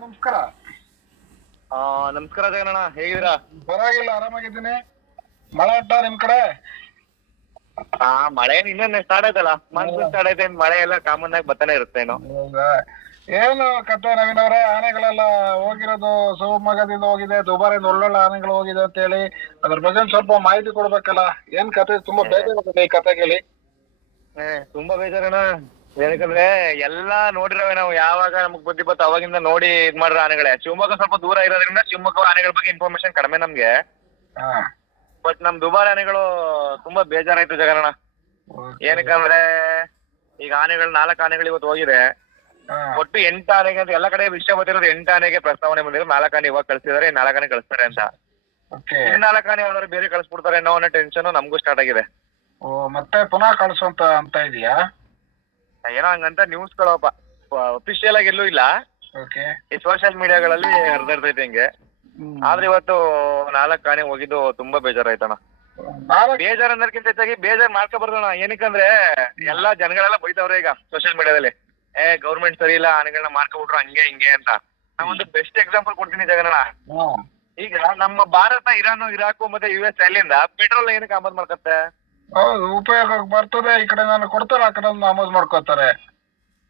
ನಮಸ್ಕಾರ. ಆ, ನಮಸ್ಕಾರ ಜಗನಣ್ಣ ಹೇಗಿದ್ದೀರಾ? ಪರವಾಗಿಲ್ಲ ಆರಾಮಾಗಿದ್ದೀನಿ. ಮಳೆ ಅಟ್ಟ ನಿಮ್ ಕಡೆ? ಆ ಮಳೆ ಇನ್ನೊಂದು ಸ್ಟಾರ್ಟ್ ಆಯ್ತಲ್ಲ? ಮನ್ಸೂನ್ ಸ್ಟಾರ್ಟ್ ಐತೆ ಮಳೆ ಎಲ್ಲ ಕಾಮನ್ ಆಗಿ ಬರ್ತಾನೆ ಇರುತ್ತೆ ಏನು. ಹೌದಾ? ಏನು ಕತೆ ನವೀನ್ ಅವರೇ ಆನೆಗಳೆಲ್ಲ ಹೋಗಿರೋದು ಶಿವಮೊಗ್ಗದಿಂದ ಹೋಗಿದೆ ದುಬಾರಿಂದ ಒಳ್ಳೊಳ್ಳೆ ಆನೆಗಳು ಹೋಗಿದೆ ಅಂತ ಹೇಳಿ. ಅದ್ರ ಬಗ್ಗೆ ಒಂದ್ ಸ್ವಲ್ಪ ಮಾಹಿತಿ ಕೊಡ್ಬೇಕಲ್ಲ? ಏನ್ ಕತೆ ತುಂಬಾ ಬೇಜಾರ ಈ ಕತೆ ಕೇಳಿ ಏ, ತುಂಬಾ ಬೇಜಾರಣ್ಣ. ಏನಕ್ಕಂದ್ರೆ ಎಲ್ಲಾ ನೋಡಿರವೆ ನಾವು ಯಾವಾಗ ನಮಗ್ ಬುದ್ಧಿ ಬತ್ತ ಅವಾಗಿಂದ ನೋಡಿ ಇದ್ ಮಾಡ್ರ ಆನೆಗಳೇ. ಶಿವಮೊಗ್ಗ ಸ್ವಲ್ಪ ದೂರ ಇರೋದ್ರಿಂದ ಶಿವಮೊಗ್ಗ ಆನೆಗಳ ಬಗ್ಗೆ ಇನ್ಫಾರ್ಮೇಶನ್ ಕಡಿಮೆ ನಮ್ಗೆ. ಬಟ್ ನಮ್ ದುಬಾರಿ ಆನೆಗಳು ತುಂಬಾ ಬೇಜಾರಾಯ್ತು ಜಗನಣ್ಣ ಏನಕ್ಕಂದ್ರೆ ಈಗ ಆನೆಗಳು ನಾಲ್ಕು ಆನೆಗಳು ಇವತ್ತು ಹೋಗಿದೆ. ಒಟ್ಟು ಎಂಟು ಆನೆಗೆ ಅಂತ ಎಲ್ಲ ಕಡೆ ವಿಷಯ ಗೊತ್ತಿರೋದು ಎಂಟು ಆನೆಗೆ ಪ್ರಸ್ತಾವನೆ ಬಂದಿರೋ ನಾಲ್ಕು ಆನೆ ಇವಾಗ ಕಳ್ಸಿದಾರೆ ನಾಲ್ಕು ಆನೆ ಕಳಿಸ್ತಾರೆ ಅಂತ. ನಾಲ್ಕು ಆನೆ ಯಾವ್ದಾದ್ರು ಬೇರೆ ಕಳಿಸ್ಬಿಡ್ತಾರೆ ಅನ್ನೋ ಅನ್ನೋ ಟೆನ್ಷನ್ ನಮಗೂ ಸ್ಟಾರ್ಟ್ ಆಗಿದೆ. ಮತ್ತೆ ಪುನಃ ಕಳ್ಸುವಂತ ಅಂತ ಇದೆಯಾ? ಏನೋ ಹಂಗಂತ ನ್ಯೂಸ್ ಗಳಪ್ಪ ಅಫಿಷಿಯಲ್ ಆಗಿ ಎಲ್ಲೂ ಇಲ್ಲ. ಓಕೆ ಈ ಸೋಷಿಯಲ್ ಮೀಡಿಯಾಗಳಲ್ಲಿ ಹರಿದಾಡ್ತೈತೆ ಹಿಂಗೆ. ಆದ್ರೆ ಇವತ್ತು ನಾಲ್ಕು ಆನೆ ಹೋಗಿದ್ದು ತುಂಬಾ ಬೇಜಾರಾಯ್ತಣ್ಣ. ಬೇಜಾರ ಬೇಜಾರ್ ಅನ್ನೋದಕ್ಕಿಂತ ಹೆಚ್ಚಾಗಿ ಬೇಜಾರ್ ಮಾಡ್ಕೊಬಾರ್ದಣ್ಣ. ಏನಕ್ಕಂದ್ರೆ ಎಲ್ಲಾ ಜನಗಳೆಲ್ಲ ಬೈತವ್ರೆ ಈಗ ಸೋಶಿಯಲ್ ಮೀಡಿಯಾದಲ್ಲಿ ಏ ಗೌರ್ಮೆಂಟ್ ಸರಿ ಇಲ್ಲ ಆನೆಗಳನ್ನ ಮಾರ್ಕೊಬಿಟ್ರು ಹಂಗೆ ಹಿಂಗೆ ಅಂತ. ನಾವೊಂದು ಬೆಸ್ಟ್ ಎಕ್ಸಾಂಪಲ್ ಕೊಡ್ತೀನಿ ಜಗನಣ್ಣ. ಈಗ ನಮ್ಮ ಭಾರತ ಇರಾನ್ ಇರಾಕು ಮತ್ತೆ ಯು ಎಸ್ ಅಲ್ಲಿಂದ ಪೆಟ್ರೋಲ್ ಏನಕ್ಕೆ ಆಮದು ಮಾಡ್ಕತ್ತೆ? ಹೌದು ಉಪಯೋಗಕ್ಕೆ ಬರ್ತದೆ ಈ ಕಡೆ ನಾನು ಕೊಡ್ತಾರೆ ಆ ಕಡೆ ಆಮದು ಮಾಡ್ಕೋತಾರೆ.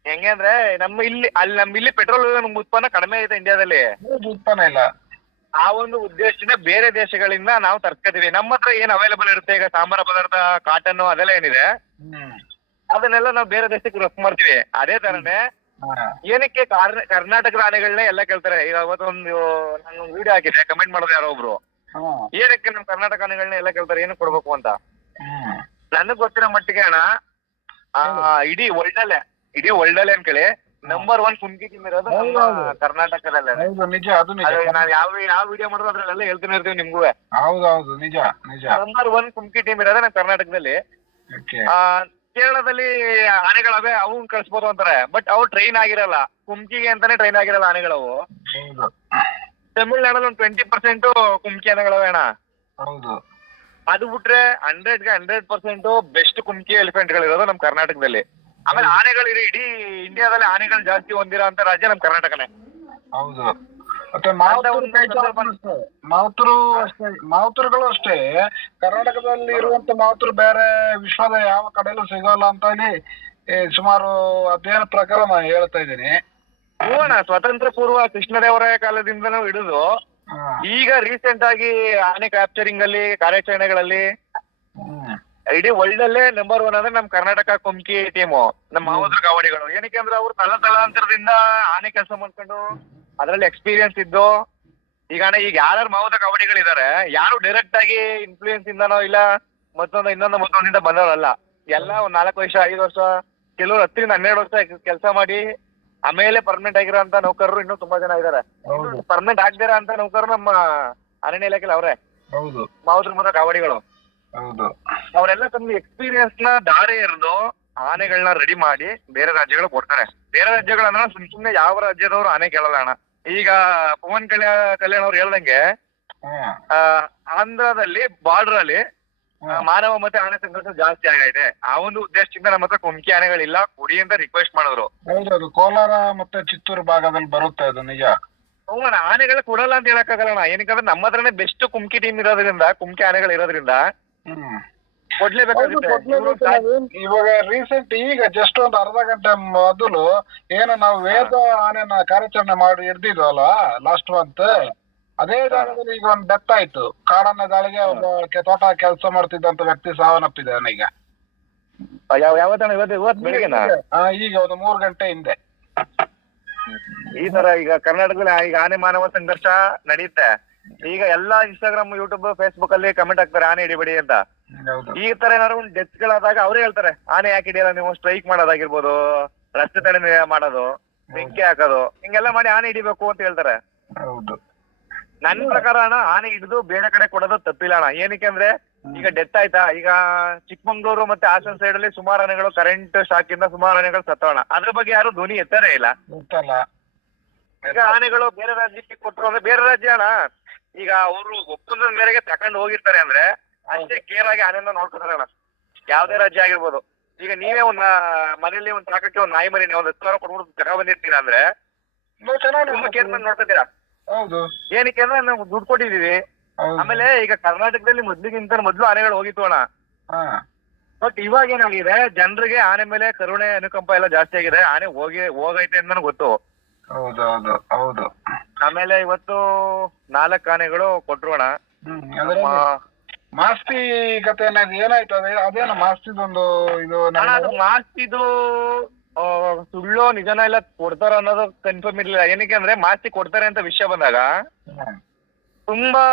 ಹೆಂಗೆ ಅಂದ್ರೆ ನಮ್ಮ ಇಲ್ಲಿ ಅಲ್ಲಿ ನಮ್ಮ ಇಲ್ಲಿ ಪೆಟ್ರೋಲ್ ನಮ್ ಉತ್ಪನ್ನ ಕಡಿಮೆ ಇದೆ ಇಂಡಿಯಾದಲ್ಲಿ ಉತ್ಪನ್ನ ಇಲ್ಲ. ಆ ಒಂದು ಉದ್ದೇಶದಿಂದ ಬೇರೆ ದೇಶಗಳಿಂದ ನಾವು ತರ್ಕತೀವಿ ನಮ್ಮ ಹತ್ರ ಏನ್ ಅವೈಲೇಬಲ್ ಇರುತ್ತೆ ಈಗ ಸಾಂಬಾರ ಪದಾರ್ಥ ಕಾಟನ್ ಅದೆಲ್ಲ ಏನಿದೆ? ಅದನ್ನೆಲ್ಲ ನಾವು ಬೇರೆ ದೇಶಕ್ಕೆ ರಫ್ತು ಮಾಡ್ತೀವಿ. ಅದೇ ತರನೇ ಏನಕ್ಕೆ ಕಾರ್- ಕರ್ನಾಟಕದ ಆನೆಗಳನ್ನೇ ಎಲ್ಲ ಕೇಳ್ತಾರೆ. ಈಗ ಅವತ್ತೊಂದು ನಾನು ಒಂದು ವಿಡಿಯೋ ಹಾಕಿದ್ದೆ ಕಮೆಂಟ್ ಮಾಡೋದು ಯಾರೋ ಒಬ್ರು. ಏನಕ್ಕೆ ನಮ್ ಕರ್ನಾಟಕ ಆನೆಗಳನ್ನ ಎಲ್ಲ ಕೇಳ್ತಾರೆ ಏನಕ್ಕೆ ಕೊಡ್ಬೇಕು ಅಂತ? ನನಗ್ ಗೊತ್ತಿರೋ ಮಟ್ಟಿಗೆ ಅಣ್ಣ ಆ, ಇಡೀ ವರ್ಲ್ಡ್ ಅಲ್ಲೇ ಇಡೀ ವರ್ಲ್ಡ್ ಅಲ್ಲೇ ಹೇಳಿ ನಂಬರ್ ಒನ್ ಕುಮ್ಕಿ ಟೀಮ್ ಇರೋದು ನಮ್ಮ ಹೌದೌದು. ಕರ್ನಾಟಕದಲ್ಲೇ. ಹೌದು ನಿಜ ಅದು ನಿಜ. ಅದೇ ನಾವ್ ಯಾವ ಯಾವ ವಿಡಿಯೋ ಮಾಡಿದ್ರು ಅದ್ರಲ್ಲೆಲ್ಲ ಹೇಳ್ತಾನೆ ಇರ್ತೀವಿ ನಿಮ್ಗೂ. ಹೌದು ಹೌದು ನಿಜ ನಿಜ. ನಂಬರ್ ಒನ್ ಕುಮ್ಕಿ ಟೀಮ್ ಇರೋದೇ ನಮ್ಮ ಕರ್ನಾಟಕದಲ್ಲಿ. ಓಕೆ. ಆ ಕೇರಳದಲ್ಲಿ ಆನೆಗಳವೆ ಅವು ಕಳಿಸ್ಬೋದು ಅಂತಾರೆ. ಬಟ್ ಅವು ಟ್ರೈನ್ ಆಗಿರಲ್ಲ. ಕುಮ್ಕಿಗೆ ಅಂತಾನೆ ಟ್ರೈನ್ ಆಗಿರಲ್ಲ ಆನೆಗಳವು. ಹೌದು. ತಮಿಳ್ನಾಡಲ್ಲಿ ಒಂದು ಟ್ವೆಂಟಿ ಪರ್ಸೆಂಟ್ ಕುಮ್ಕಿ ಆನೆಗಳವೆ ಅಣ್ಣ. ಹೌದು. ಅದು ಬಿಟ್ರೆ ಹಂಡ್ರೆಡ್ಗೆ hundred percent best kumki elephant ಗಳಿರೋದು ನಮ್ ಕರ್ನಾಟಕದಲ್ಲಿ. ಆಮೇಲೆ ಆನೆಗಳು ಇಡೀ ಇಡೀ ಇಂಡಿಯಾದಲ್ಲಿ ಆನೆಗಳು ಜಾಸ್ತಿ ಹೊಂದಿರೋ ಅಂತ ರಾಜ್ಯ ನಮ್ ಕರ್ನಾಟಕನೇ. ಹೌದು. ಮತ್ತೆ ಮಾವುತರು. ಮಾವುತರು ಅಷ್ಟೇ. ಮಾವುತರುಗಳು ಅಷ್ಟೇ. ಕರ್ನಾಟಕದಲ್ಲಿ ಇರುವಂತ ಮಾವುತರು ಬೇರೆ ವಿಶ್ವದ ಯಾವ ಕಡೆಯಲ್ಲೂ ಸಿಗೋಲ್ಲ ಅಂತ ಹೇಳಿ ಏ, ಸುಮಾರು ಅಧ್ಯಯನ ಪ್ರಕಾರ ನಾನು ಹೇಳ್ತಾ ಇದ್ದೀನಿ. ಸ್ವತಂತ್ರ ಪೂರ್ವ ಕೃಷ್ಣದೇವರಾಯ ಕಾಲದಿಂದನೂ ಹಿಡಿದು. ಈಗ ರೀಸೆಂಟ್ ಆಗಿ ಆನೆ ಕ್ಯಾಪ್ಚರಿಂಗ್ ಅಲ್ಲಿ ಕಾರ್ಯಾಚರಣೆಗಳಲ್ಲಿ. ಇಡೀ ವರ್ಲ್ಡ್ ಅಲ್ಲೇ ನಂಬರ್ ಒನ್ ಅಂದ್ರೆ ನಮ್ ಕರ್ನಾಟಕ ಕುಮ್ಕಿ ಟೀಮ್ ನಮ್ಮ ಮಾವುದ್ರ ಕಾವಡಿಗಳು ಏನಕ್ಕೆ ಅಂದ್ರೆ ಅವ್ರು ತಲ ತಲಾಂತರದಿಂದ ಆನೆ ಕೆಲಸ ಮಾಡ್ಕೊಂಡು ಅದ್ರಲ್ಲಿ ಎಕ್ಸ್ಪೀರಿಯನ್ಸ್ ಇದ್ದು ಈಗ ಈಗ ಯಾರ್ಯಾರು ಮಾವದ ಕಾವಡಿಗಳಿದ್ದಾರೆ ಯಾರು ಡೈರೆಕ್ಟ್ ಆಗಿ ಇನ್ಫ್ಲೂಯೆನ್ಸ್ ಇಂದನೋ ಇಲ್ಲ ಮತ್ತೊಂದು ಇನ್ನೊಂದು ಮತ್ತೊಂದಿಂದ ಬಂದವರಲ್ಲ. ಎಲ್ಲ ಒಂದ್ ನಾಲ್ಕು ವರ್ಷ ಐದು ವರ್ಷ ಕೆಲವರು ಹತ್ತರಿಂದ ಹನ್ನೆರಡು ವರ್ಷ ಕೆಲಸ ಮಾಡಿ ಆಮೇಲೆ ಪರ್ಮನೆಂಟ್ ಆಗಿರೋಂತ ನೌಕರರು ಇನ್ನೂ ತುಂಬಾ ಜನ ಇದಾರೆ. ಹೌದು. ಪರ್ಮನೆಂಟ್ ಆಗದಿರೋ ಅಂತ ನೌಕರರು ನಮ್ಮ ಅರಣ್ಯ ಇಲಾಖೆಲಿ ಅವರೇ. ಹೌದು. ಮಾವುದ್ರ ಮರ ಕಾವಡಿಗಳು ಹೌದು. ಅವರೆಲ್ಲ ತಮ್ಮ ಎಕ್ಸ್ಪೀರಿಯನ್ಸ್ನ ದಾರಿ ಎರೆದು ಆನೆಗಳನ್ನ ರೆಡಿ ಮಾಡಿ ಬೇರೆ ರಾಜ್ಯಗಳು ಕೊಡ್ತಾರೆ. ಬೇರೆ ರಾಜ್ಯಗಳನ್ನ ಸುಮ್ ಸುಮ್ನೆ ಯಾವ ರಾಜ್ಯದವರು ಆನೆ ಕೇಳಲ್ಲ ಅಣ್ಣ. ಈಗ ಪವನ್ ಕಲ್ಯಾಣ ಕಲ್ಯಾಣ್ ಅವ್ರು ಹೇಳ್ದಂಗೆ ಆ, ಆಂಧ್ರದಲ್ಲಿ ಬಾರ್ಡರ್ ಅಲ್ಲಿ ಮಾನವ ಮತ್ತೆ ಆನೆ ಸಂಘರ್ಷ ಜಾಸ್ತಿ ಆಗೈತೆ. ಆ ಒಂದು ಉದ್ದೇಶದಿಂದ ನಮ್ಮ ಹತ್ರ ಕುಮ್ಕಿ ಆನೆಗಳಿಲ್ಲ ಕೊಡಿ ಅಂತ ರಿಕ್ವೆಸ್ಟ್ ಮಾಡಿದ್ರು. ಹೌದೌದು. ಕೋಲಾರ ಮತ್ತೆ ಚಿತ್ತೂರು ಭಾಗದಲ್ಲಿ ಬರುತ್ತೆ ಅದು ನಿಜ. ಹ್ಞೂ ಆನೆಗಳು ಆನೆಗಳ ಕೊಡಲ್ಲ ಅಂತ ಹೇಳಕ್ಕಾಗಲ್ಲ ಅಣ್ಣ. ಏನಕ್ಕಂದ್ರೆ ನಮ್ಮ ಹತ್ರನೇ ಬೆಸ್ಟ್ ಕುಮ್ಕಿ ಟೀಮ್ ಇರೋದ್ರಿಂದ ಕುಮ್ಕಿ ಆನೆಗಳು ಇರೋದ್ರಿಂದ ಹ್ಮ್. ಕೊಡ್ಲೇಬೇಕಾಗುತ್ತೆ. ಇವಾಗ ರೀಸೆಂಟ್ ಈಗ ಜಸ್ಟ್ ಒಂದು ಅರ್ಧ ಗಂಟೆ ಮೊದಲು ಏನು ನಾವು ವೇದ ಆನೆನ ಕಾರ್ಯಾಚರಣೆ ಮಾಡಿ ಹಿಡ್ದಿದ್ವಲ್ಲ ಲಾಸ್ಟ್ ಮಂತ್ ಅದೇ ಜಾಗದಲ್ಲಿ ಈಗ ಒಂದು ಡೆತ್ ಆಯ್ತು. ಕಾಡನ್ನ ದಾಳಿಗೆ ಒಂದು ಕೆ- ತೋಟ ಕೆಲಸ ಮಾಡ್ತಿದ್ದಂತ ವ್ಯಕ್ತಿ ಸಾವನ್ನಪ್ಪಿದ್ದಾನೆ ಈಗ. ಯಾವ ಯಾವತ್ತಣ್ಣ ಇವತ್ತು ಇವತ್ತು ಬೆಳಿಗ್ಗೆನಾ? ಆ, ಈಗ ಒಂದು ಮೂರು ಗಂಟೆ ಹಿಂದೆ. ಈ ತರ ಈಗ ಕರ್ನಾಟಕದಲ್ಲಿ ಈಗ ಆನೆ ಮಾನವ ಸಂಘರ್ಷ ನಡೆಯುತ್ತೆ ಈಗ ಎಲ್ಲಾ ಇನ್ಸ್ಟಾಗ್ರಾಮ್ ಯೂಟ್ಯೂಬ್ ಫೇಸ್ಬುಕ್ ಅಲ್ಲಿ ಕಮೆಂಟ್ ಹಾಕ್ತಾರೆ ಆನೆ ಹಿಡಿಬೇಡಿ ಅಂತ. ಈ ತರ ಏನಾದ್ರು ಒಂದು ಡೆತ್ ಗಳಾದಾಗ ಅವರೇ ಹೇಳ್ತಾರೆ ಆನೆ ಯಾಕೆ ಹಿಡಿಯಲ್ಲ ನೀವು ಸ್ಟ್ರೈಕ್ ಮಾಡೋದಾಗಿರ್ಬೋದು ರಸ್ತೆ ತಡೆ ಮಾಡೋದು ಬೆಂಕಿ ಹಾಕೋದು ಹಿಂಗೆಲ್ಲ ಮಾಡಿ ಆನೆ ಹಿಡಿಬೇಕು ಅಂತ ಹೇಳ್ತಾರೆ. ಹೌದು. ನನ್ನ ಪ್ರಕಾರ ಅಣ್ಣ ಆನೆ ಹಿಡಿದು ಬೇರೆ ಕಡೆ ಕೊಡೋದು ತಪ್ಪಿಲ್ಲ ಅಣ್ಣ. ಏನಕ್ಕೆ ಅಂದ್ರೆ ಈಗ ಡೆತ್ ಆಯ್ತಾ? ಈಗ ಚಿಕ್ಕಮಂಗ್ಳೂರು ಮತ್ತೆ ಹಾಸನ್ ಸೈಡ್ ಅಲ್ಲಿ ಸುಮಾರು ಆನೆಗಳು ಕರೆಂಟ್ ಶಾಕ್ ಇಂದ ಸುಮಾರು ಆನೆಗಳು ಸತ್ತೋಣ ಅದ್ರ ಬಗ್ಗೆ ಯಾರು ಧ್ವನಿ ಎತ್ತರೇ ಇಲ್ಲ. ಗೊತ್ತಲ್ಲ ಈಗ ಆನೆಗಳು ಬೇರೆ ರಾಜ್ಯಕ್ಕೆ ಕೊಟ್ಟರು ಅಂದ್ರೆ ಬೇರೆ ರಾಜ್ಯ ಅಣ್ಣ. ಈಗ ಅವರು ಒಪ್ಪಂದದ ಮೇರೆಗೆ ತಕೊಂಡು ಹೋಗಿರ್ತಾರೆ ಅಂದ್ರೆ ಅಷ್ಟೇ ಕೇರ್ ಆಗಿ ಆನೆನ ನೋಡ್ಕೊತಾರೆ ಅಣ್ಣ. ಯಾವ್ದೇ ರಾಜ್ಯ ಆಗಿರ್ಬೋದು. ಈಗ ನೀವೇ ಒಂದ್ ಮನೇಲಿ ಒಂದ್ ಸಾಕಕ್ಕೆ ಒಂದ್ ನಾಯಿ ಮರಿ ನೀವು ಒಂದ್ ಹತ್ತು ಸಾವಿರ ಕೊಟ್ಬಿಟ್ಟು ತಗೊಂಡ್ ಬಂದಿರ್ತೀರ ಅಂದ್ರೆ? ನೋಡ್ಕೊತೀರಾ ಚೆನ್ನಾಗಿ ತುಂಬಾ ಕೇರ್ ಮಾಡಿ ನೋಡ್ತಿದ್ದೀರಾ ಹೌದು. ಏನಕ್ಕೆ ಅಂದ್ರೆ ನಾವು ದುಡ್ಡು ಕೊಟ್ಟಿದೀವಿ ಹೌದು. ಆಮೇಲೆ ಈಗ ಕರ್ನಾಟಕದಲ್ಲಿ ಮೊದ್ಲಿಗಿಂತ ಮೊದ್ಲು ಆನೆಗಳು ಹೋಗಿತ್ತು ಅಣ್ಣ. ಹಾ. ಬಟ್ ಇವಾಗ ಏನಾಗಿದೆ ಜನರಿಗೆ ಆನೆ ಮೇಲೆ ಕರುಣೆ ಅನುಕಂಪ ಎಲ್ಲ ಜಾಸ್ತಿ ಆಗಿದೆ. ಆನೆ ಹೋಗಿ ಹೋಗೈತೆ ಅಂತ ನನಗೆ ಗೊತ್ತು. ಹೌದು ಹೌದು ಹೌದು. ಆಮೇಲೆ ಇವತ್ತು ನಾಲ್ಕು ಆನೆಗಳು ಕೊಟ್ರು ಅಣ್ಣ. ಹ್ಮ್ ಮಾಸ್ತಿ ಕತೆ ಏನಾಯ್ತು? ಅದೇ ಅದೇನ ಮಾಸ್ತಿದೊಂದು ಇದು ಅಣ್ಣ ಅದು ಮಾಸ್ತಿದು ಆ, ಸುಳ್ಳು ನಿಜನ ಎಲ್ಲ ಕೊಡ್ತಾರ ಅನ್ನೋದು ಕನ್ಫರ್ಮ್ ಇರ್ಲಿಲ್ಲ. ಏನಕ್ಕೆ ಅಂದ್ರೆ ಮಾಸ್ತಿ ಕೊಡ್ತಾರೆ ಅಂತ ವಿಷಯ ಬಂದಾಗ ತುಂಬಾ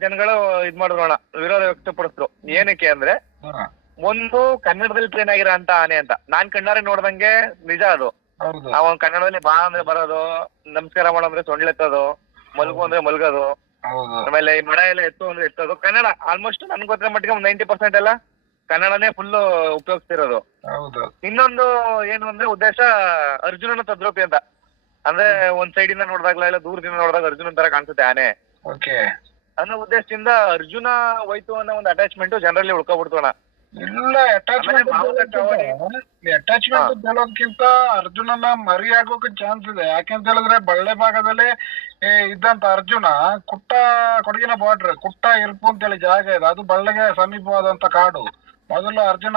ಜನಗಳು ಇದ್ ಮಾಡಿದ್ರು ಅಣ್ಣ ವಿರೋಧ ವ್ಯಕ್ತಪಡಿಸಿದ್ರು. ಏನಕ್ಕೆ ಅಂದ್ರೆ ಒಂದು ಕನ್ನಡದಲ್ಲಿ ಟ್ರೈನ್ ಆಗಿರೋ ಅಂತ ಆನೆ ಅಂತ. ನಾನ್ ಕಣ್ಣಾರೆ ನೋಡ್ದಂಗೆ ನಿಜ ಅದು. ಹೌದು. ಅವನ್ ಕನ್ನಡದಲ್ಲಿ ಬಾ ಅಂದ್ರೆ ಬರೋದು ನಮಸ್ಕಾರ ಮಾಡೋ ಅಂದ್ರೆ ಸೊಂಡ್ಲೆತ್ತೋದು ಮಲ್ಗು ಅಂದ್ರೆ ಮಲ್ಗೋದು. ಹೌದು. ಆಮೇಲೆ ಈ ಮಡ ಎಲ್ಲ ಎತ್ತು ಅಂದ್ರೆ ಎತ್ತೋದು. ಕನ್ನಡ ಆಲ್ಮೋಸ್ಟ್ ನನ್ಗೆ ಗೊತ್ತಿರೋ ಮಟ್ಟಿಗೆ ಒಂದು ನೈಂಟಿ ಪರ್ಸೆಂಟ್ ಎಲ್ಲ ಕನ್ನಡನೇ ಫುಲ್ ಉಪಯೋಗಿಸ್ತಿರೋದು. ಹೌದು. ಇನ್ನೊಂದು ಏನು ಅಂದ್ರೆ ಉದ್ದೇಶ ಅರ್ಜುನನ ತದ್ರೂಪಿ ಅಂತ. ಅಂದ್ರೆ ಒಂದ್ ಸೈಡ್ ಇಂದ ನೋಡಿದಾಗ್ಲ ಇಲ್ಲ ದೂರದಿಂದ ನೋಡಿದಾಗ ಅರ್ಜುನ ತರ ಕಾಣಿಸುತ್ತೆ ಆನೆ. ಓಕೆ. ಅನ್ನೋ ಉದ್ದೇಶದಿಂದ ಅರ್ಜುನ ಹೋಯ್ತು ಅನ್ನೋ ಒಂದು ಅಟ್ಯಾಚ್ಮೆಂಟ್ ಜನರಲ್ಲಿ ಉಳ್ಕೊಬಿಡ್ತೋಣ ಇಲ್ಲ ಅಟ್ಯಾಚ್ಮೆಂಟ್. ಅಟ್ಯಾಚ್ಮೆಂಟ್ ಹೇಳೋದಕ್ಕಿಂತ ಅರ್ಜುನನ ಮರಿ ಆಗೋಕೆ ಚಾನ್ಸ್ ಇದೆ. ಯಾಕೆಂತ ಹೇಳಿದ್ರೆ ಬಳ್ಳೆ ಭಾಗದಲ್ಲಿ ಇದ್ದಂತ ಅರ್ಜುನ ಕುಟ್ಟ ಕೊಡಗಿನ ಬಾರ್ಡರ್ ಕುಟ್ಟ ಇರ್ಪು ಅಂತೇಳಿ ಜಾಗ ಇದೆ. ಅದು ಬಳ್ಳೆಗೆ ಸಮೀಪವಾದಂತ ಕಾಡು. ಮೊದಲು ಅರ್ಜುನ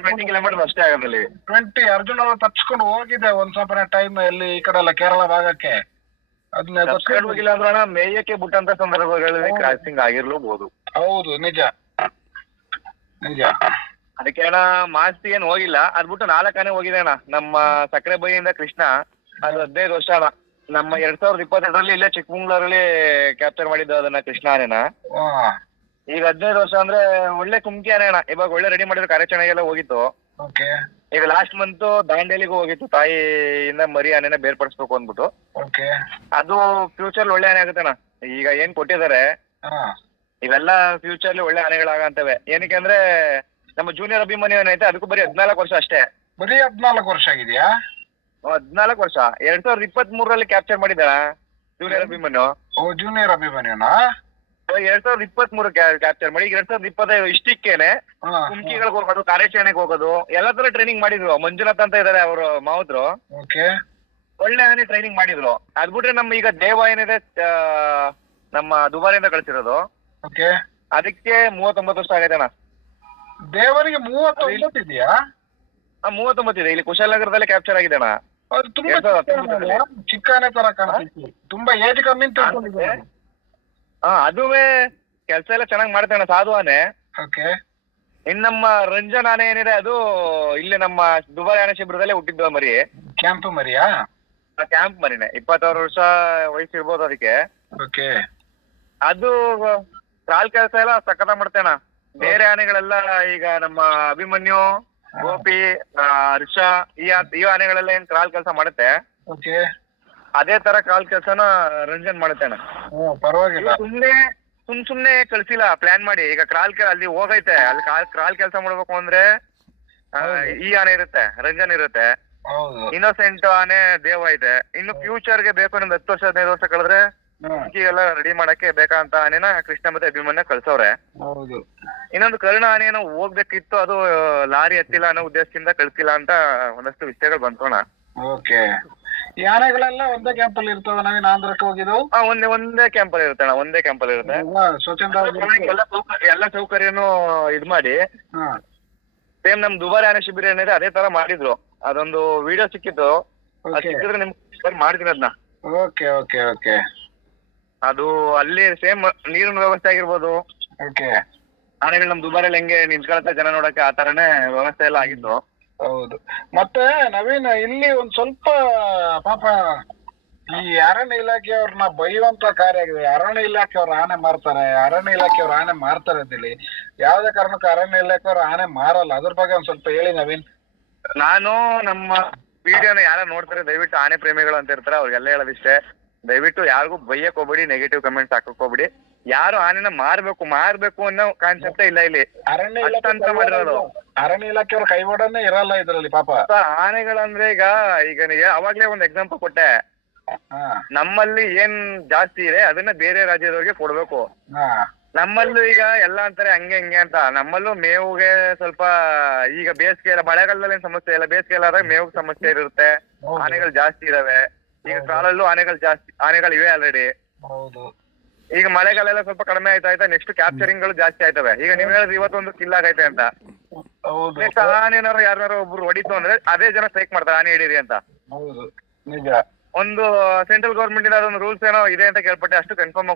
ಟ್ವೆಂಟಿ ಕಿಲೋಮೀಟರ್ ಅಷ್ಟೇ ಆಗೋದಲ್ಲಿ. ಟ್ವೆಂಟಿ ಅರ್ಜುನ ತಪ್ಪಿಸ್ಕೊಂಡು ಹೋಗಿದೆ ಒಂದ್ ಸ್ವಲ್ಪ ಟೈಮ್ ಅಲ್ಲಿ ಈ ಕಡೆ ಎಲ್ಲ ಕೇರಳ ಭಾಗಕ್ಕೆ. ಅದನ್ನ ಹೋಗಿಲ್ಲ ಅಂದ್ರೆ ಅಣ್ಣ ಮೇಯಕ್ಕೆ ಬಿಟ್ಟಂತ ಸಂದರ್ಭಗಳಲ್ಲಿ ಕ್ರಾಸಿಂಗ್ ಆಗಿರ್ಲೂಬಹುದು ಹೌದು ನಿಜ. ನಿಜ. ಅದಕ್ಕೆ ಅಣ್ಣ ಮಾಸ್ತಿ ಏನ್ ಹೋಗಿಲ್ಲ. ಅದ್ ಬಿಟ್ಟು ನಾಲ್ಕಾನೆ ಹೋಗಿದೆ ಅಣ್ಣ. ನಮ್ಮ ಸಕ್ಕರೆ ಬೈಯಿಂದ ಕೃಷ್ಣ ಅದು ಹದಿನೈದು ವರ್ಷ ಅಣ್ಣ. ನಮ್ಮ ಎರಡ್ ಸಾವಿರದ ಇಪ್ಪತ್ತೆರಡರಲ್ಲಿ ಇಲ್ಲೇ ಚಿಕ್ಕಮಂಗ್ಳೂರಲ್ಲಿ ಕ್ಯಾಪ್ಚರ್ ಮಾಡಿದ್ದು ಅದನ್ನ ಕೃಷ್ಣ ಆನೆನ ಹಾ. ಈಗ ಹದಿನೈದು ವರ್ಷ ಅಂದ್ರೆ ಒಳ್ಳೆ ಕುಮ್ಕಿ ಆನೆ ಅಣ್ಣ ಇವಾಗ ಒಳ್ಳೆ ರೆಡಿ ಮಾಡಿರೋ ಕಾರ್ಯಾಚರಣೆಗೆಲ್ಲ ಹೋಗಿತ್ತು. ಓಕೆ. ಈಗ ಲಾಸ್ಟ್ ಮಂತ್ ದಾಂಡೇಲಿಗೂ ಹೋಗಿತ್ತು. ತಾಯಿಯಿಂದ ಮರಿ ಆನೆನ ಬೇರ್ಪಡಿಸ್ಬೇಕು ಅಂದ್ಬಿಟ್ಟು. ಓಕೆ. ಅದು ಫ್ಯೂಚರ್ ಒಳ್ಳೆ ಆನೆ ಆಗುತ್ತೆ ಅಣ್ಣ ಈಗ ಏನ್ ಕೊಟ್ಟಿದ್ದಾರೆ ಹಾ. ಇವೆಲ್ಲ ಅಲ್ಲಿ ಒಳ್ಳೆ ಆನೆಗಳಾಗಂತವೆ. ಏನಕ್ಕೆ ಅಂದ್ರೆ ನಮ್ಮ ಜೂನಿಯರ್ ಅಭಿಮಾನಿ ಏನೈತೆ ಅದಕ್ಕೂ ಬರೀ ಹದಿನಾಲ್ಕು ವರ್ಷ ಅಷ್ಟೇ. ಬರೀ ಹದಿನಾಲ್ಕು ವರ್ಷ ಆಗಿದೆಯಾ? ಹದಿನಾಲ್ಕು ವರ್ಷ. ಎರಡ್ ಸಾವಿರದ ಇಪ್ಪತ್ತ್ ಮೂರರಲ್ಲಿ ಕ್ಯಾಪ್ಚರ್ ಮಾಡಿದಾರ ಜೂನಿಯರ್ ಅಭಿಮನ್ಯು? ಓ ಜೂನಿಯರ್ ಅಭಿಮನ್ಯುನಾ? ಎರಡ್ ಸಾವಿರದ ಇಪ್ಪತ್ತ್ ಮೂರು ಕ್ಯಾಪ್ಚರ್ ಮಾಡಿ. ಈಗ ಎರಡ್ ಸಾವಿರದ ಇಪ್ಪತ್ತೈದು ಇಷ್ಟಕ್ಕೇನೆ ಹಾ ಕುಮ್ಕಿಗಳಿಗೆ ಹೋಗೋದು ಕಾರ್ಯಾಚರಣೆಗೆ ಹೋಗೋದು ಎಲ್ಲಾ ತರ ಟ್ರೈನಿಂಗ್ ಮಾಡಿದ್ರು. ಮಂಜುನಾಥ್ ಅಂತ ಇದಾರೆ ಅವರು ಮಾವುದ್ರು. ಓಕೆ. ಒಳ್ಳೆ ಆನೆ ಟ್ರೈನಿಂಗ್ ಮಾಡಿದ್ರು. ಅದ್ ಬಿಟ್ರೆ ನಮ್ಮ ಈಗ ದೇವ ಏನಿದೆ ಆ, ನಮ್ಮ ದುಬಾರಿಯಿಂದ ಕಳ್ಸಿರೋದು. ಓಕೆ. ಅದಕ್ಕೆ ಮೂವತ್ತೊಂಬತ್ತು ವರ್ಷ ಆಗೈತೆ ಅಣ್ಣ. ದೇವರಿಗೆ ಮೂವತ್ತೊಂಬತ್ತು ಇದೆಯಾ? ಆ, ಮೂವತ್ತೊಂಬತ್ತು ಇದೆ. ಇಲ್ಲಿ ಕುಶಾಲನಗರದಲ್ಲಿ ಕ್ಯಾಪ್ಚರ್ ಆಗಿದೆ ಅಣ್ಣ. ಅದು ತುಂಬಾ ಎರಡ್ ಸಾವಿರದ ಚಿಕ್ಕ ಹತ್ತೊಂಬತ್ತರಲ್ಲಿ. ಅಲ್ವಾ? ಚಿಕ್ಕನೆ ತರ ಕಾಣಿಸ್ತಿತ್ತು ತುಂಬಾ ಏಜ್ ಕಮ್ಮಿ ಅಂತ. ಹಾ ಅದುವೇ ಕೆಲಸ ಎಲ್ಲ ಚೆನ್ನಾಗಿ ಮಾಡ್ತಾನೆ ಅಣ್ಣ, ಸಾಧು ಆನೆ ಓಕೆ. ಇನ್ ನಮ್ಮ ರಂಜನ್ ಆನೆ ಏನಿದೆ ಅದು ಇಲ್ಲಿ ನಮ್ಮ ದುಬಾರಿ ಆನೆ ಶಿಬಿರದಲ್ಲೇ ಹುಟ್ಟಿದ್ವ ಮರಿ. Camp Maria? ಕ್ಯಾಂಪ್ ಮರಿನೇ ಇಪ್ಪತ್ತಾರು ವರ್ಷ ವಯಸ್ಸು ಇರ್ಬೋದು ಅದಕ್ಕೆ. ಓಕೆ. ಅದು ಕಾಲ್ ಕೆಲಸ ಎಲ್ಲ ಸಖತ ಮಾಡ್ತೇಣ ಬೇರೆ ಆನೆಗಳೆಲ್ಲ ಈಗ ನಮ್ಮ ಅಭಿಮನ್ಯು ಗೋಪಿ ಆ, ಹರ್ಷ ಈ ಆ- ಈ ಆನೆಗಳೆಲ್ಲ ಏನ್ ಕ್ರಾಲ್ ಕೆಲಸ ಮಾಡುತ್ತೆ. ಓಕೆ. ಅದೇ ತರ ಕಾಲ್ ಕೆಲಸನ ರಂಜನ್ ಮಾಡುತ್ತೇಣ ಓ ಪರವಾಗಿಲ್ಲ. ಸುಮ್ನೆ ಸುಮ್ ಸುಮ್ನೆ ಕಳ್ಸಿಲ್ಲ ಪ್ಲಾನ್ ಮಾಡಿ. ಈಗ ಕ್ರಾಲ್ ಕೆ- ಅಲ್ಲಿ ಹೋಗೈತೆ. ಅಲ್ಲಿ ಕಾಲ್ ಕ್ರಾಲ್ ಕೆಲಸ ಮಾಡ್ಬೇಕು ಅಂದ್ರೆ ಆ, ಈ ಆನೆ ಇರುತ್ತೆ ರಂಜನ್ ಇರುತ್ತೆ. ಹೌದು. ಇನ್ನೋಸೆಂಟ್ ಆನೆ ದೇವ ಐತೆ ಇನ್ನು ಫ್ಯೂಚರ್ಗೆ ಬೇಕು ನಿಮ್ದು ಹತ್ತು ವರ್ಷ ಹದಿನೈದು ವರ್ಷ ಕಳೆದ್ರೆ. ಎಲ್ಲ ರೆಡಿ ಮಾಡಕ್ಕೆ ಬೇಕಂತ ಆನೆನ ಕೃಷ್ಣ ಮತ್ತೆ ಅಭಿಮನ್ಯ ಕಳ್ಸವ್ರೆ. ಹೌದು. ಇನ್ನೊಂದು ಕರುಣ ಆನೆನ ಹೋಗ್ಬೇಕಿತ್ತು ಅದು ಲಾರಿ ಹತ್ತಿಲ್ಲ ಅನ್ನೋ ಉದ್ದೇಶದಿಂದ ಕಳ್ಸಿಲ್ಲ ಅಂತ ಒಂದಷ್ಟು ವಿಷಯಗಳು ಬಂತೋಣ ಓಕೆ. ಈ ಆನೆಗಳೆಲ್ಲ ಒಂದೇ ಕ್ಯಾಂಪ್ ಅಲ್ಲಿ ಇರ್ತವೆ ನವೀನ್ ಆಂಧ್ರಕ್ಕೆ ಹೋಗಿದ್ದು ಒಂದೇ ಒಂದೇ ಕ್ಯಾಂಪಲ್ಲಿ ಇರುತ್ತೆ ಅಣ್ಣ ಒಂದೇ ಕ್ಯಾಂಪಲ್ಲಿ ಇರುತ್ತೆ. ಸ್ವಚ್ಛಂದ ಎಲ್ಲ ಸೌಕರ್ಯ ಎಲ್ಲ ಸೌಕರ್ಯನು ಇದ್ ಮಾಡಿ ಹಾ. ಸೇಮ್ ನಮ್ ದುಬಾರಿ ಆನೆ ಶಿಬಿರ ಏನಿದೆ ಅದೇ ತರ ಮಾಡಿದ್ರು. ಅದೊಂದು ವಿಡಿಯೋ ಸಿಕ್ಕಿತ್ತು. ಅದ್ ಓಕೆ ಸಿಕ್ಕಿದ್ರೆ ನಿಮ್ಗೆ share ಮಾಡ್ತೀನಿ ಅದನ್ನ ಓಕೆ ಓಕೆ ಓಕೆ ಅದು ಅಲ್ಲಿ ಸೇಮ್ ನೀರಿನ ವ್ಯವಸ್ಥೆ ಆಗಿರ್ಬೋದು. ಓಕೆ ಆನೆಗಳು ನಮ್ ದುಬಾರಿಯಲ್ಲಿ ಹೆಂಗೆ ನಿಂತ್ಕೊಳತ್ತೆ ಜನ ನೋಡಕ್ಕೆ ಆ ತರನೇ ವ್ಯವಸ್ಥೆ ಎಲ್ಲ ಆಗಿತ್ತು. ಹೌದು. ಮತ್ತೆ ನವೀನ್, ಇಲ್ಲಿ ಒಂದ್ ಸ್ವಲ್ಪ, ಪಾಪ, ಈ ಅರಣ್ಯ ಇಲಾಖೆಯವ್ರನ್ನ ಬೈಯುವಂತ ಕಾರ್ಯ ಆಗಿದೆ. ಅರಣ್ಯ ಇಲಾಖೆಯವ್ರ ಆನೆ ಮಾರ್ತಾರೆ. ಅರಣ್ಯ ಇಲಾಖೆಯವ್ರ ಆನೆ ಮಾರ್ತಾರೆ ಅಂತೇಳಿ. ಯಾವ್ದೇ ಕಾರಣಕ್ಕೂ ಅರಣ್ಯ ಇಲಾಖೆಯವ್ರ ಆನೆ ಮಾರಲ್ಲ. ಅದ್ರ ಬಗ್ಗೆ ಒಂದ್ ಸ್ವಲ್ಪ ಹೇಳಿ ನವೀನ್. ನಾನು ನಮ್ಮ ವಿಡಿಯೋನ ಯಾರ ನೋಡ್ತಾರೆ, ದಯವಿಟ್ಟು ಆನೆ ಪ್ರೇಮಿಗಳು ಅಂತ ಇರ್ತಾರೆ, ಅವ್ರಿಗೆಲ್ಲ ಹೇಳೋದಿಷ್ಟೇ. ದಯವಿಟ್ಟು ಯಾರಿಗೂ ಬೈಯಕ್ ಹೋಗ್ಬೇಡಿ ನೆಗೆಟಿವ್ ಕಮೆಂಟ್ಸ್ ಹಾಕಕ್ ಹೋಗ್ಬೇಡಿ. ಯಾರು ಆನೆನ ಮಾರ್ಬೇಕು ಮಾರ್ಬೇಕು ಅನ್ನೋ ಕಾನ್ಸೆಪ್ಟ್ ಇಲ್ಲ ಇಲ್ಲಿ. ಅರಣ್ಯ ಇಲಾಖೆ ಅಂತ ಮಾಡಿರೋದು. ಅರಣ್ಯ ಇಲಾಖೆಯವ್ರ ಕೈವಾಡನೇ ಇರಲ್ಲ ಇದ್ರಲ್ಲಿ ಪಾಪ. ಆನೆಗಳಂದ್ರೆ ಈಗ ಈಗ ನಿಮಗೆ ಅವಾಗ್ಲೇ ಒಂದ್ ಎಕ್ಸಾಂಪಲ್ ಕೊಟ್ಟೆ. ನಮ್ಮಲ್ಲಿ ಏನ್ ಜಾಸ್ತಿ ಇದೆ ಅದನ್ನ ಬೇರೆ ರಾಜ್ಯದವ್ರಿಗೆ ಕೊಡ್ಬೇಕು. ನಮ್ಮಲ್ಲೂ ಈಗ ಎಲ್ಲ ಅಂತಾರೆ ಹಂಗೆ ಹಂಗೆ ಅಂತ. ನಮ್ಮಲ್ಲೂ ಮೇವುಗೆ ಸ್ವಲ್ಪ ಈಗ ಬೇಸಿಗೆ ಎಲ್ಲ ಮಳೆಗಾಲದಲ್ಲಿ ಏನ್ ಸಮಸ್ಯೆ ಇಲ್ಲ. ಬೇಸಿಗೆ ಎಲ್ಲ ಆದಾಗ ಮೇವು ಸಮಸ್ಯೆ ಇರುತ್ತೆ. ಆನೆಗಳು ಜಾಸ್ತಿ ಇದಾವೆ. ಈಗ. ಕಾಲಲ್ಲೂ ಆನೆಗಳು ಜಾಸ್ತಿ ಆನೆಗಳು ಇವೆ ಆಲ್ರೆಡಿ ಹೌದು. ಈಗ ಮಳೆಗಾಲ ಎಲ್ಲ ಸ್ವಲ್ಪ ಕಡಿಮೆ ಆಯ್ತಾ ಆಯ್ತಾ? ನೆಕ್ಸ್ಟ್ ಕ್ಯಾಪ್ಚರಿಂಗ್ಗಳು ಜಾಸ್ತಿ ಆಯ್ತವೆ. ಈಗ ನೀವ್ ಹೇಳಿದ್ರೆ ಇವತ್ತೊಂದು ಕಿಲ್ ಆಗೈತೆ ಅಂತ. ಹೌದು. ನೆಕ್ಸ್ಟ್ ಆನೆನಾರು ಯಾರು ಒಬ್ರು ಹೊಡಿತು ಅಂದ್ರೆ ಅದೇ ಜನ ಸ್ಟ್ರೈಕ್ ಮಾಡ್ತಾರೆ ಆನೆ ಹಿಡೀರಿ ಅಂತ. ಹೌದು. ನಿಜ. ಒಂದು ಸೆಂಟ್ರಲ್ ಗೌರ್ಮೆಂಟ್ ಇಂದ ಅದೊಂದು ರೂಲ್ಸ್ ಏನೋ ಇದೆ ಅಂತ ಕೇಳ್ಪಟ್ಟೆ ಅಷ್ಟು ಕನ್ಫರ್ಮ್